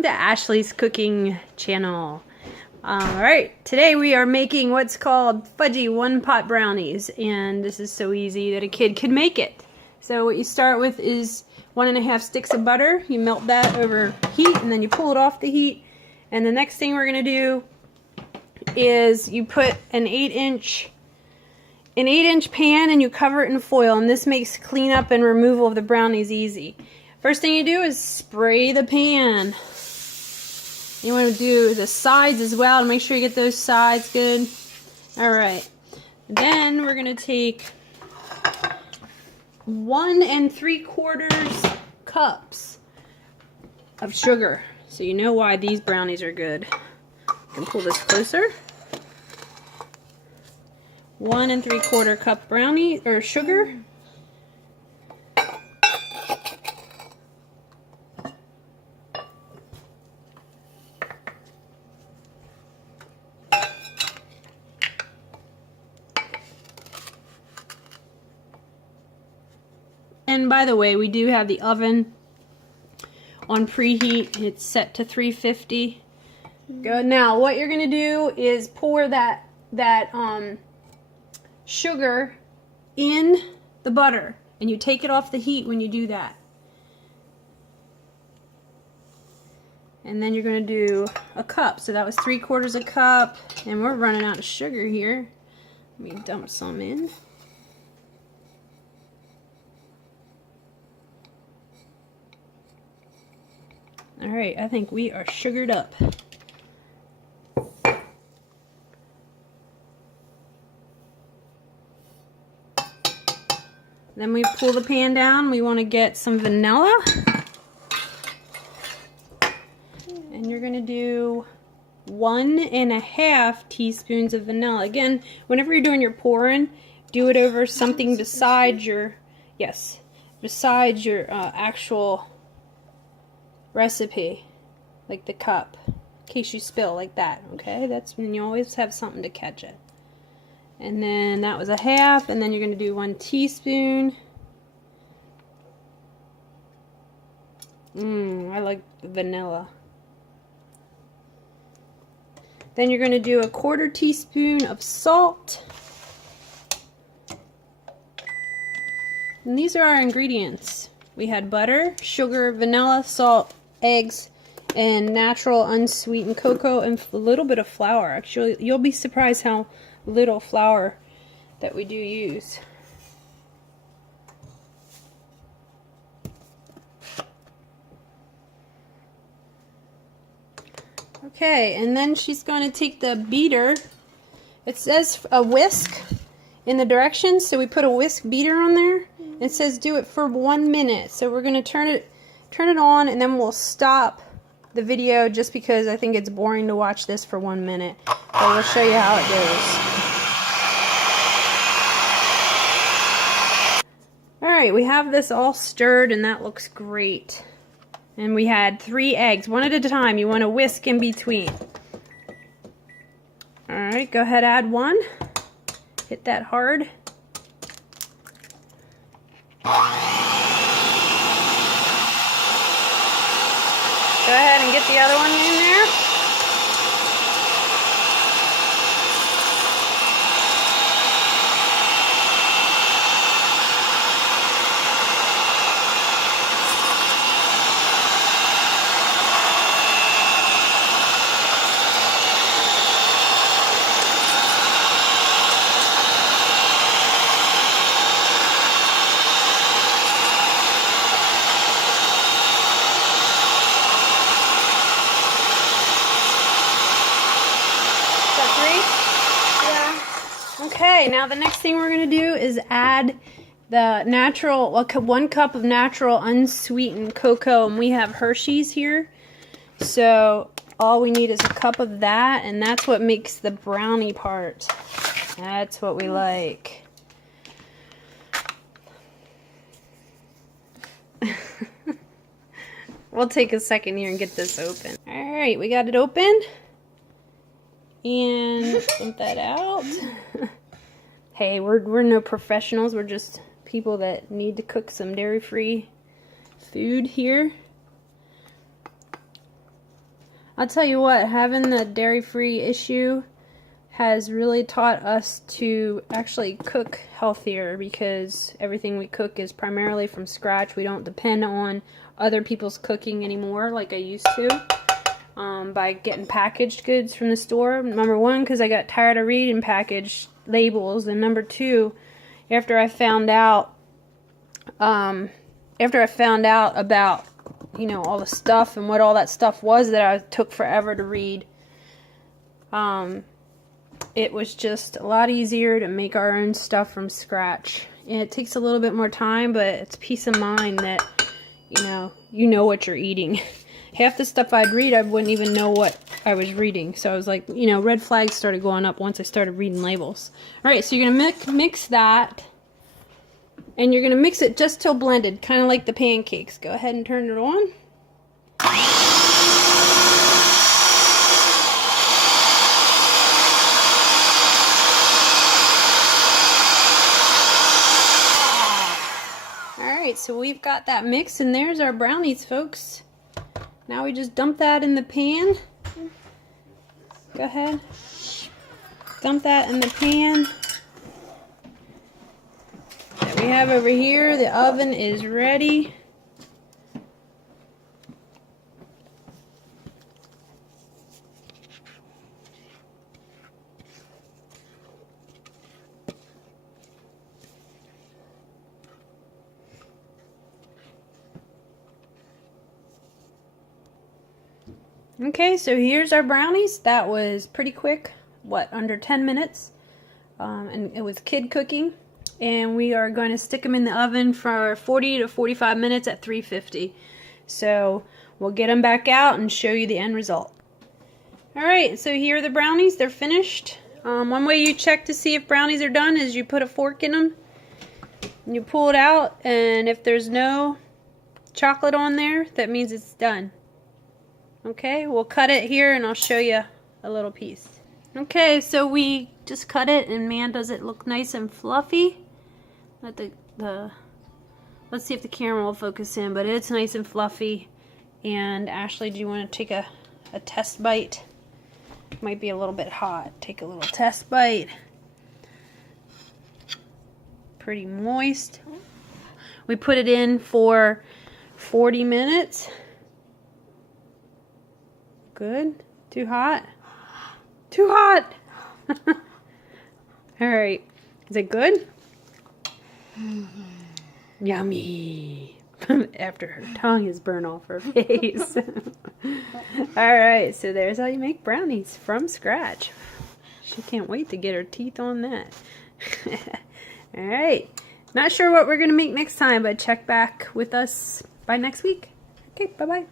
Welcome to Ashley's cooking channel. Alright, today we are making what's called fudgy one-pot brownies, and this is so easy that a kid can make it. So what you start with is 1.5 sticks of butter. You melt that over heat and then you pull it off the heat. And the next thing we're going to do is you put an 8-inch pan and you cover it in foil, and this makes cleanup and removal of the brownies easy. First thing you do is spray the pan. You want to do the sides as well to make sure you get those sides good. Alright, then we're going to take 1 3/4 cups of sugar. So you know why these brownies are good. You can pull this closer. 1 3/4 cup brownie or sugar. And by the way, we do have the oven on preheat. It's set to 350. Good. Now, what you're going to do is pour that sugar in the butter, and you take it off the heat when you do that. And then you're going to do a cup. So that was 3/4 cup, and we're running out of sugar here. Let me dump some in. Alright, I think we are sugared up. Then we pull the pan down. We want to get some vanilla. And you're going to do 1.5 teaspoons of vanilla. Again, whenever you're doing your pouring, do it over something besides your, actual recipe, like the cup, in case you spill like that. Okay, that's when you always have something to catch it. And then that was 1/2, and then you're going to do 1 teaspoon. I like the vanilla. Then you're going to do 1/4 teaspoon of salt. And these are our ingredients. We had butter, sugar, vanilla, salt, eggs, and natural unsweetened cocoa, and a little bit of flour. Actually, you'll be surprised how little flour that we do use. Okay, and then she's going to take the beater. It says a whisk in the directions, so we put a whisk beater on there. It says do it for 1 minute. So we're going to turn it on, and then we'll stop the video just because I think it's boring to watch this for 1 minute. But we'll show you how it goes. Alright, we have this all stirred, and that looks great. And we had 3 eggs, one at a time. You want to whisk in between. Alright, go ahead, add 1. Hit that hard. Go ahead and get the other one in there. Okay, now the next thing we're going to do is add the natural, 1 cup of natural unsweetened cocoa, and we have Hershey's here. So all we need is a cup of that, and that's what makes the brownie part. That's what we like. We'll take a second here and get this open. Alright, we got it open. And dump that out. Hey, we're no professionals. We're just people that need to cook some dairy-free food here. I'll tell you what, having the dairy-free issue has really taught us to actually cook healthier, because everything we cook is primarily from scratch. We don't depend on other people's cooking anymore like I used to, by getting packaged goods from the store. Number one, because I got tired of reading packaged labels, and number two, after I found out about, you know, all the stuff and what all that stuff was that I took forever to read, it was just a lot easier to make our own stuff from scratch. And it takes a little bit more time, but it's peace of mind that, you know what you're eating. Half the stuff I'd read, I wouldn't even know what I was reading. So I was like, red flags started going up once I started reading labels. Alright, so you're going to mix that. And you're going to mix it just till blended, kind of like the pancakes. Go ahead and turn it on. Alright, so we've got that mix, and there's our brownies, folks. Now we just dump that in the pan. Go ahead. Dump that in the pan that we have over here. The oven is ready. Okay, so here's our brownies. That was pretty quick. What, under 10 minutes? And it was kid cooking. And we are going to stick them in the oven for 40 to 45 minutes at 350. So we'll get them back out and show you the end result. Alright, so here are the brownies. They're finished. One way you check to see if brownies are done is you put a fork in them. And you pull it out, and if there's no chocolate on there, that means it's done. Okay, we'll cut it here and I'll show you a little piece. Okay, so we just cut it, and man, does it look nice and fluffy. Let's see if the camera will focus in, but it's nice and fluffy. And Ashley, do you want to take a test bite? Might be a little bit hot. Take a little test bite. Pretty moist. We put it in for 40 minutes. Good. Too hot? Too hot! Alright. Is it good? Yummy! After her tongue is burnt off her face. Alright, so there's how you make brownies from scratch. She can't wait to get her teeth on that. Alright. Not sure what we're going to make next time, but check back with us by next week. Okay, bye-bye.